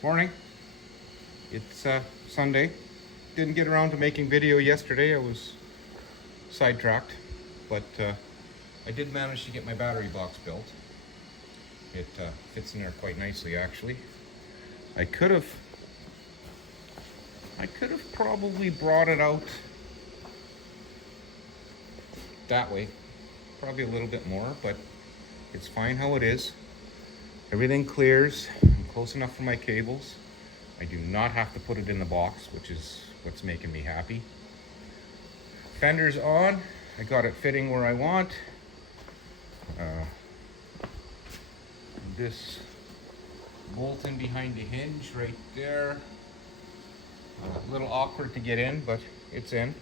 Morning. It's Sunday. Didn't get around to making video yesterday. I was sidetracked, but I did manage to get my battery box built. It fits in there quite nicely, actually. I could have probably brought it out that way, probably a little bit more, but it's fine how it is. Everything clears. I'm close enough for my cables. I do not have to put it in the box, which is what's making me happy. Fender's on. I got it fitting where I want. This bolt in behind the hinge right there. A little awkward to get in, but it's in.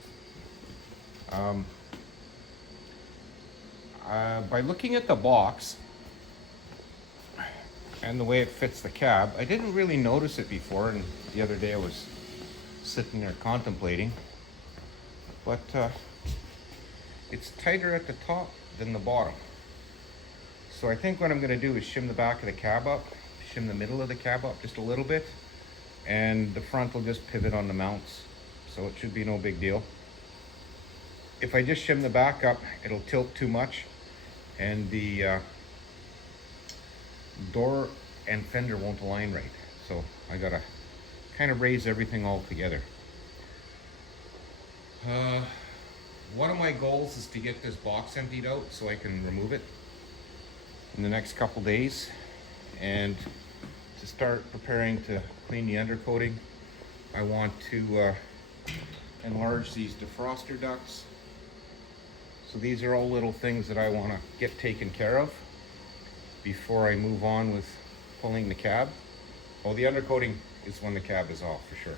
By looking at the box and the way it fits the cab, I didn't really notice it before, and the other day I was sitting there contemplating, but it's tighter at the top than the bottom. So I think what I'm going to do is shim the back of the cab up, shim the middle of the cab up just a little bit, and the front will just pivot on the mounts, so it should be no big deal. If I just shim the back up, it'll tilt too much, and the door and fender won't align right. So I gotta kind of raise everything all together. One of my goals is to get this box emptied out so I can remove it in the next couple days, and to start preparing to clean the undercoating. I want to enlarge these defroster ducts. So these are all little things that I want to get taken care of before I move on with pulling the cab. Oh, the undercoating is when the cab is off for sure.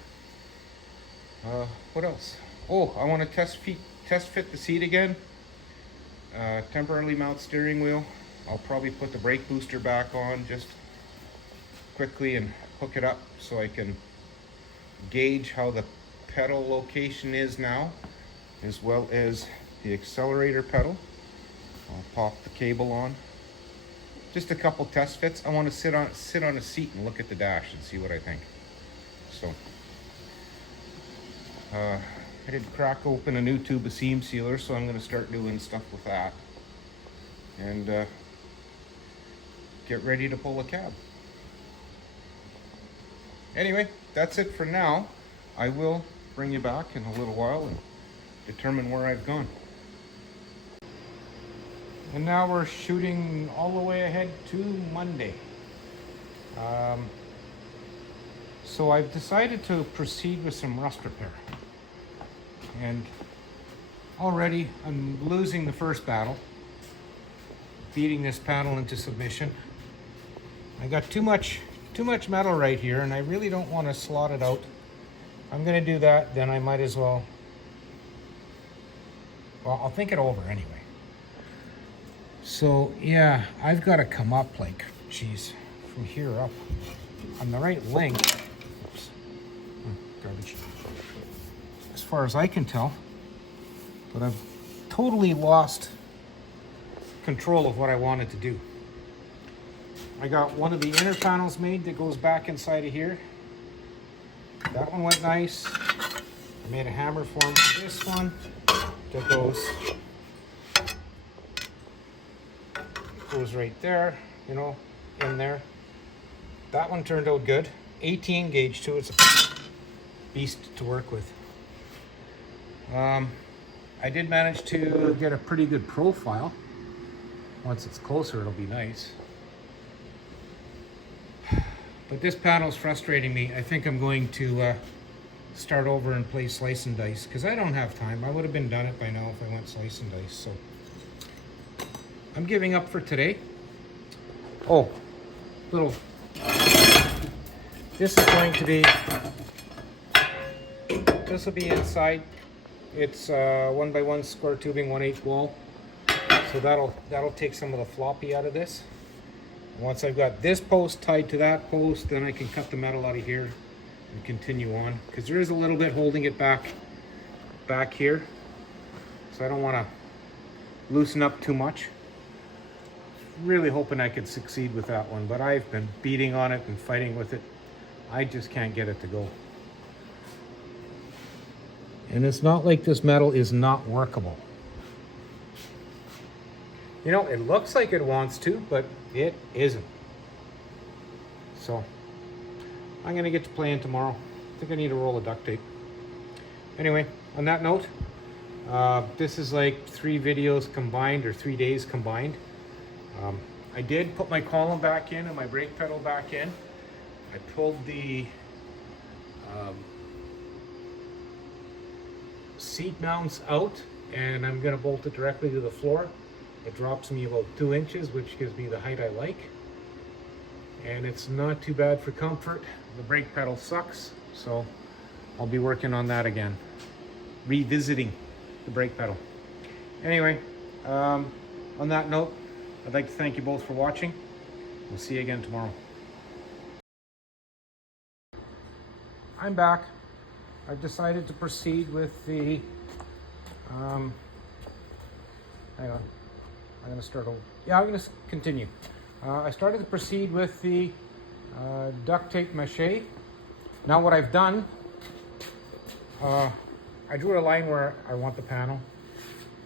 What else? Oh, I want to test fit the seat again. Temporarily mount steering wheel. I'll probably put the brake booster back on just quickly and hook it up so I can gauge how the pedal location is now, as well as the accelerator pedal. I'll pop the cable on. Just a couple test fits. I want to sit on a seat and look at the dash and see what I think. So I did crack open a new tube of seam sealer, so I'm going to start doing stuff with that and get ready to pull a cab. Anyway, that's it for now. I will bring you back in a little while and determine where I've gone. And now we're shooting all the way ahead to Monday. So I've decided to proceed with some rust repair. And already I'm losing the first battle, beating this panel into submission. I got too much metal right here, and I really don't want to slot it out. I'm going to do that, then I might as well, I'll think it over anyway. So yeah, I've got to come up like, geez, from here up on the right length. Oops. Garbage. As far as I can tell, but I've totally lost control of what I wanted to do. I got one of the inner panels made that goes back inside of here. That one went nice. I made a hammer form for this one that goes right there, you know, in there. That one turned out good. 18 gauge too. It's a beast to work with. I did manage to get a pretty good profile. Once it's closer, it'll be nice. But this panel's frustrating me. I think I'm going to start over and play slice and dice, because I don't have time. I would have been done it by now if I went slice and dice. So I'm giving up for today. Oh, this is going to be, this will be inside. It's 1x1 square tubing, 1/8 wall. So that'll take some of the floppy out of this. Once I've got this post tied to that post, then I can cut the metal out of here and continue on, because there is a little bit holding it back here. So I don't want to loosen up too much. Really hoping I could succeed with that one, but I've been beating on it and fighting with it I just can't get it to go. And it's not like this metal is not workable. You know, it looks like it wants to, but it isn't. So I'm gonna get to playing tomorrow. I think I need a roll of duct tape. Anyway, on that note, this is like 3 videos combined, or 3 days combined. I did put my column back in and my brake pedal back in. I pulled the seat mounts out, and I'm going to bolt it directly to the floor. It drops me about 2 inches, which gives me the height I like. And it's not too bad for comfort. The brake pedal sucks, so I'll be working on that again. Revisiting the brake pedal. Anyway, on that note, I'd like to thank you both for watching. We'll see you again tomorrow. I'm back. I've decided to proceed with the, hang on, I'm gonna start over. Yeah, I'm gonna continue. I started to proceed with the duct tape mache. Now what I've done, I drew a line where I want the panel.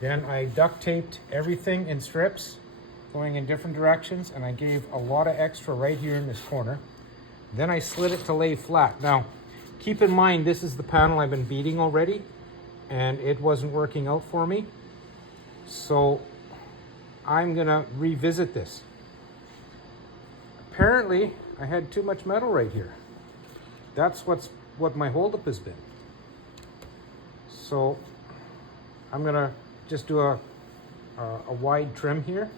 Then I duct taped everything in strips going in different directions, and I gave a lot of extra right here in this corner. Then I slid it to lay flat. Now, keep in mind, this is the panel I've been beating already, and it wasn't working out for me. So I'm gonna revisit this. Apparently, I had too much metal right here. That's what my holdup has been. So I'm gonna just do a wide trim here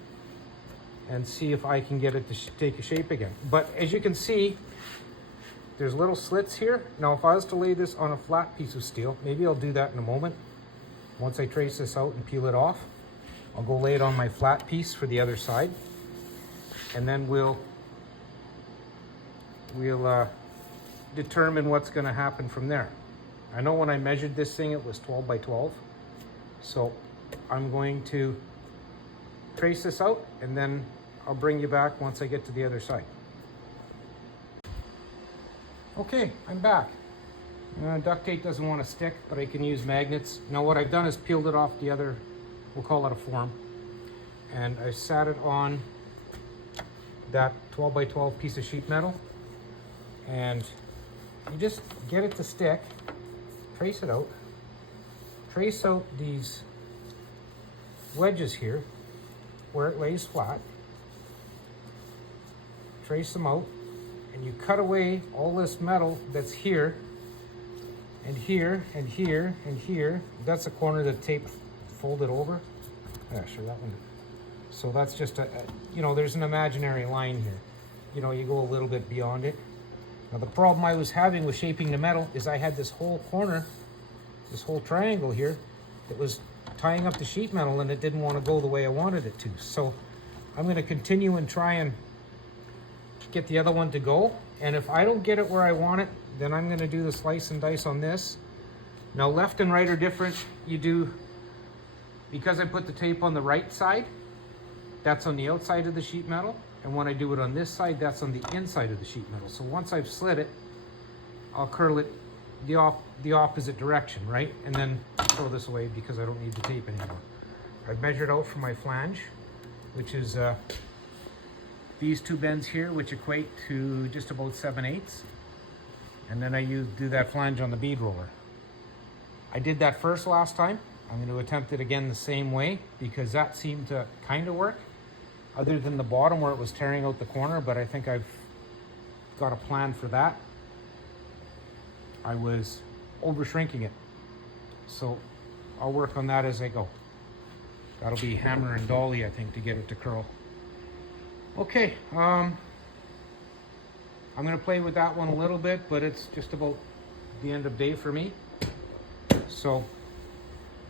and see if I can get it to take a shape again. But as you can see, there's little slits here. Now, if I was to lay this on a flat piece of steel, maybe I'll do that in a moment. Once I trace this out and peel it off, I'll go lay it on my flat piece for the other side. And then we'll determine what's gonna happen from there. I know when I measured this thing, it was 12 by 12. So I'm going to trace this out, and then I'll bring you back once I get to the other side. Okay, I'm back. Duct tape doesn't want to stick, but I can use magnets. Now what I've done is peeled it off the other, we'll call it a form, and I sat it on that 12 by 12 piece of sheet metal, and you just get it to stick, trace it out, trace out these wedges here where it lays flat, trace them out, and you cut away all this metal that's here and here and here and here. That's a corner that tape folded over. Yeah, sure, that one. So that's just you know, there's an imaginary line here. You know, you go a little bit beyond it. Now the problem I was having with shaping the metal is I had this whole corner, this whole triangle here, that was tying up the sheet metal, and it didn't want to go the way I wanted it to. So I'm going to continue and try and get the other one to go. And if I don't get it where I want it, then I'm going to do the slice and dice on this. Now left and right are different. You do, because I put the tape on the right side, that's on the outside of the sheet metal. And when I do it on this side, that's on the inside of the sheet metal. So once I've slid it, I'll curl it the opposite direction, right? And then throw this away because I don't need the tape anymore. I've measured out for my flange, which is these 2 bends here, which equate to just about 7/8. And then I do that flange on the bead roller. I did that first last time. I'm going to attempt it again the same way because that seemed to kind of work, other than the bottom where it was tearing out the corner, but I think I've got a plan for that. I was over shrinking it, so I'll work on that as I go. That'll be hammer and dolly, I think, to get it to curl. Okay, I'm gonna play with that one a little bit, but it's just about the end of day for me. So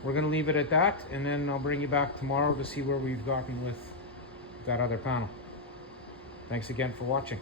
we're gonna leave it at that, and then I'll bring you back tomorrow to see where we've gotten with that other panel. Thanks again for watching.